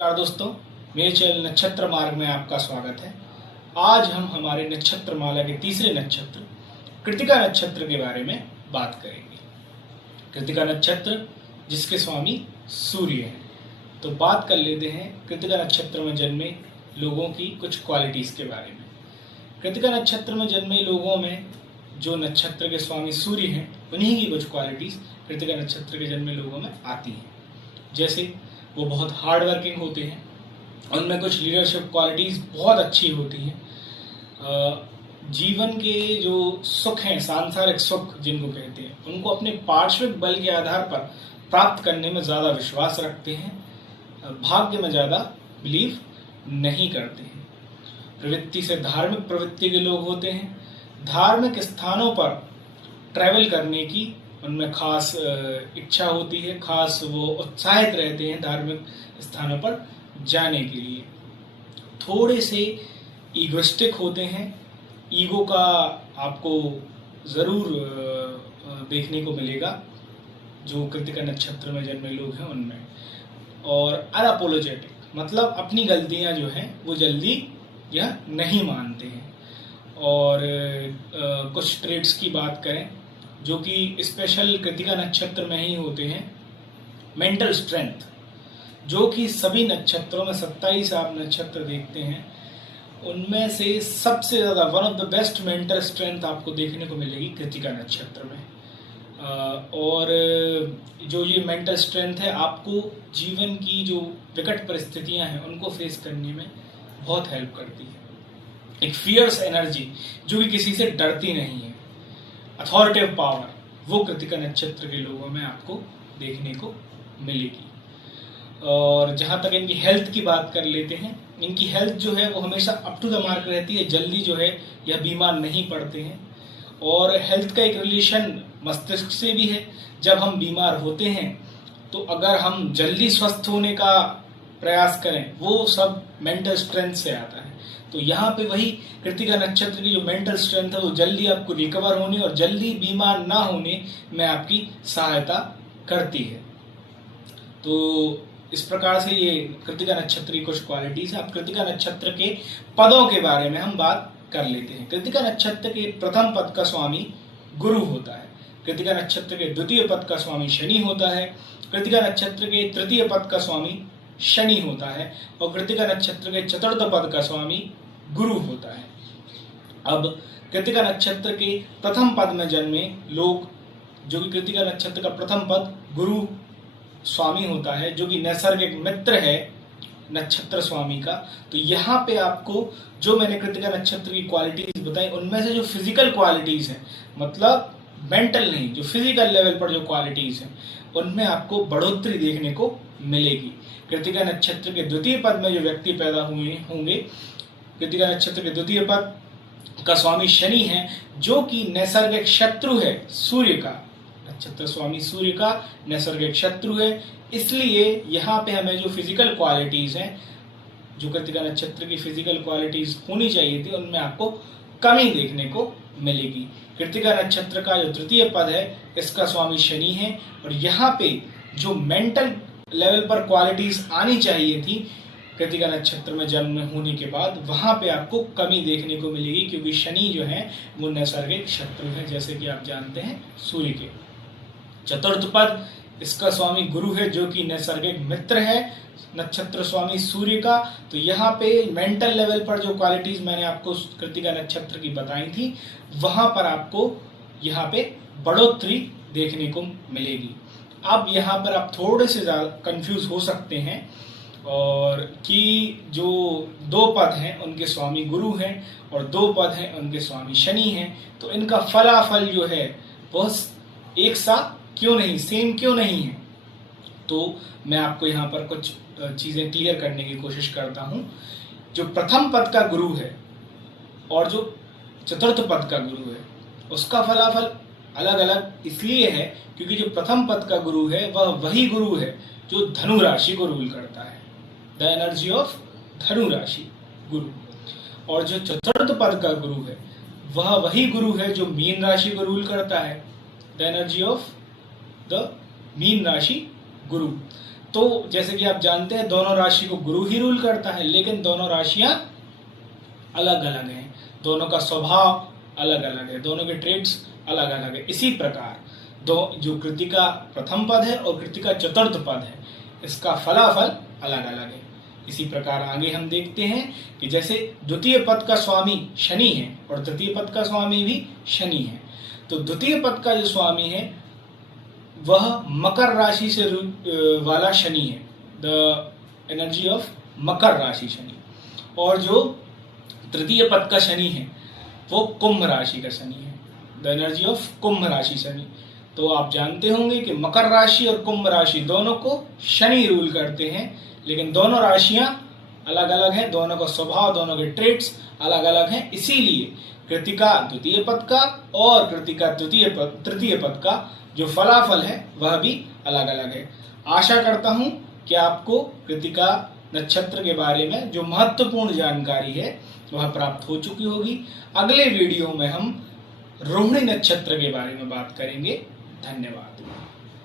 नमस्कार दोस्तों, मेरे चैनल नक्षत्र मार्ग में आपका स्वागत है। आज हम हमारे नक्षत्र माला के तीसरे नक्षत्र कृतिका नक्षत्र के बारे में बात करेंगे। कृतिका नक्षत्र जिसके स्वामी सूर्य हैं। तो बात कर लेते हैं कृतिका नक्षत्र में जन्मे लोगों की कुछ क्वालिटीज के बारे में। कृतिका नक्षत्र में जन्मे लोगों में जो नक्षत्र के स्वामी सूर्य हैं, उन्हीं की कुछ क्वालिटीज कृतिका नक्षत्र के जन्मे लोगों में आती हैं। जैसे वो बहुत हार्ड वर्किंग होते हैं, उनमें कुछ लीडरशिप क्वालिटीज़ बहुत अच्छी होती हैं। जीवन के जो सुख हैं, सांसारिक सुख जिनको कहते हैं, उनको अपने पार्श्विक बल के आधार पर प्राप्त करने में ज़्यादा विश्वास रखते हैं, भाग्य में ज़्यादा बिलीव नहीं करते हैं। प्रवृत्ति से धार्मिक प्रवृत्ति के लोग होते हैं। धार्मिक स्थानों पर ट्रैवल करने की उनमें खास इच्छा होती है, खास वो उत्साहित रहते हैं धार्मिक स्थानों पर जाने के लिए। थोड़े से ईगोइस्टिक होते हैं, ईगो का आपको ज़रूर देखने को मिलेगा जो कृतिका नक्षत्र में जन्मे लोग हैं उनमें। और अनअपोलोजेटिक, मतलब अपनी गलतियां जो हैं वो जल्दी यह नहीं मानते हैं। और कुछ ट्रेड्स की बात करें जो कि स्पेशल कृतिका नक्षत्र में ही होते हैं। मेंटल स्ट्रेंथ, जो कि सभी नक्षत्रों में 27 आप नक्षत्र देखते हैं, उनमें से सबसे ज़्यादा one of the best mental strength आपको देखने को मिलेगी कृतिका नक्षत्र में। और जो ये मेंटल स्ट्रेंथ है आपको जीवन की जो विकट परिस्थितियां हैं उनको फेस करने में बहुत हेल्प करती है। एक फियर्स एनर्जी जो कि किसी से डरती नहीं है, अथॉरिटेटिव पावर, वो कृतिका नक्षत्र के लोगों में आपको देखने को मिलेगी। और जहाँ तक इनकी हेल्थ की बात कर लेते हैं, इनकी हेल्थ जो है वो हमेशा अप टू द मार्क रहती है, जल्दी जो है यह बीमार नहीं पड़ते हैं। और हेल्थ का एक रिलेशन मस्तिष्क से भी है। जब हम बीमार होते हैं तो अगर हम जल्दी स्वस्थ होने का प्रयास करें, वो सब मेंटल स्ट्रेंथ से आता है। तो यहाँ पे वही कृतिका नक्षत्र की जो मेंटल स्ट्रेंथ है वो जल्दी आपको रिकवर होने और जल्दी बीमार ना होने में आपकी सहायता करती है। तो इस प्रकार से ये कृतिका नक्षत्र की कुछ क्वालिटीज है। अब कृतिका नक्षत्र के पदों के बारे में हम बात कर लेते हैं। कृतिका नक्षत्र के प्रथम पद का स्वामी गुरु होता है। कृतिका नक्षत्र के द्वितीय पद का स्वामी शनि होता है। कृतिका नक्षत्र के तृतीय पद का स्वामी शनि होता है और कृतिका नक्षत्र के चतुर्थ पद का स्वामी गुरु होता है। अब कृतिका नक्षत्र के प्रथम पद में जन्मे लोग, जो कि कृतिका नक्षत्र का प्रथम पद गुरु स्वामी होता है, जो कि नैसर्गिक मित्र है नक्षत्र स्वामी का। तो यहाँ पे आपको जो मैंने कृतिका नक्षत्र की क्वालिटीज बताई, उनमें से जो फिजिकल क्वालिटीज हैं, मतलब मेंटल नहीं, जो फिजिकल लेवल पर जो क्वालिटीज हैं, उनमें आपको बढ़ोतरी देखने को मिलेगी। कृतिका नक्षत्र के द्वितीय पद में जो व्यक्ति पैदा हुए होंगे, कृतिका नक्षत्र के द्वितीय पद का स्वामी शनि है, जो कि नैसर्गिक शत्रु है सूर्य का। नक्षत्र स्वामी सूर्य का नैसर्गिक शत्रु है, इसलिए यहाँ पे हमें जो फिजिकल क्वालिटीज हैं, जो कृतिका नक्षत्र की फिजिकल क्वालिटीज होनी चाहिए थी, उनमें आपको कमी देखने को मिलेगी। कृतिका नक्षत्र का जो तृतीय पद है, इसका स्वामी शनि है और यहाँ पे जो मेंटल लेवल पर क्वालिटीज आनी चाहिए थी कृतिका नक्षत्र में जन्म होने के बाद, वहां पे आपको कमी देखने को मिलेगी, क्योंकि शनि जो है वो नैसर्गिक शत्रु है, जैसे कि आप जानते हैं सूर्य के। चतुर्थ पद, इसका स्वामी गुरु है, जो कि नैसर्गिक मित्र है नक्षत्र स्वामी सूर्य का। तो यहाँ पे मेंटल लेवल पर जो क्वालिटीज मैंने आपको कृतिका नक्षत्र की बताई थी, वहां पर आपको यहाँ पे बढ़ोतरी देखने को मिलेगी। अब यहाँ पर आप थोड़े से ज्यादा कंफ्यूज हो सकते हैं और कि जो दो पद हैं उनके स्वामी गुरु हैं और दो पद हैं उनके स्वामी शनि हैं, तो इनका फलाफल जो है बहुत एक साथ क्यों नहीं, सेम क्यों नहीं है। तो मैं आपको यहाँ पर कुछ चीजें क्लियर करने की कोशिश करता हूँ। जो प्रथम पद का गुरु है और जो चतुर्थ पद का गुरु है, उसका फलाफल अलग अलग इसलिए है क्योंकि जो प्रथम पद का गुरु है वह वही गुरु है जो धनु राशि को रूल करता है, द एनर्जी ऑफ धनु राशि गुरु। और जो चतुर्थ पद का गुरु है वह वही गुरु है जो मीन राशि को रूल करता है, the energy of the mean राशि गुरु। तो जैसे कि आप जानते हैं दोनों राशि को गुरु ही रूल करता है, लेकिन दोनों राशियां अलग अलग हैं, दोनों का स्वभाव अलग अलग है, दोनों के ट्रेड्स अलग अलग है। इसी प्रकार दो जो कृतिका प्रथम पद है और कृतिका चतुर्थ पद है, इसका फलाफल अलग अलग है। इसी प्रकार आगे हम देखते हैं कि जैसे द्वितीय पद का स्वामी शनि है और तृतीय पद का स्वामी भी शनि है, तो द्वितीय पद का जो स्वामी है वह मकर राशि से वाला शनि है, द एनर्जी ऑफ मकर राशि शनि, और जो तृतीय पद का शनि है वो कुंभ राशि का शनि है, द एनर्जी ऑफ कुंभ राशि शनि। तो आप जानते होंगे कि मकर राशि और कुंभ राशि दोनों को शनि रूल करते हैं, लेकिन दोनों राशियां अलग अलग हैं, दोनों का स्वभाव, दोनों के ट्रेड्स अलग अलग हैं। इसीलिए कृतिका द्वितीय पद का और कृतिका तृतीय पद का जो फलाफल है वह भी अलग अलग है। आशा करता हूं कि आपको कृतिका नक्षत्र के बारे में जो महत्वपूर्ण जानकारी है वह प्राप्त हो चुकी होगी। अगले वीडियो में हम रोहिणी नक्षत्र के बारे में बात करेंगे। धन्यवाद।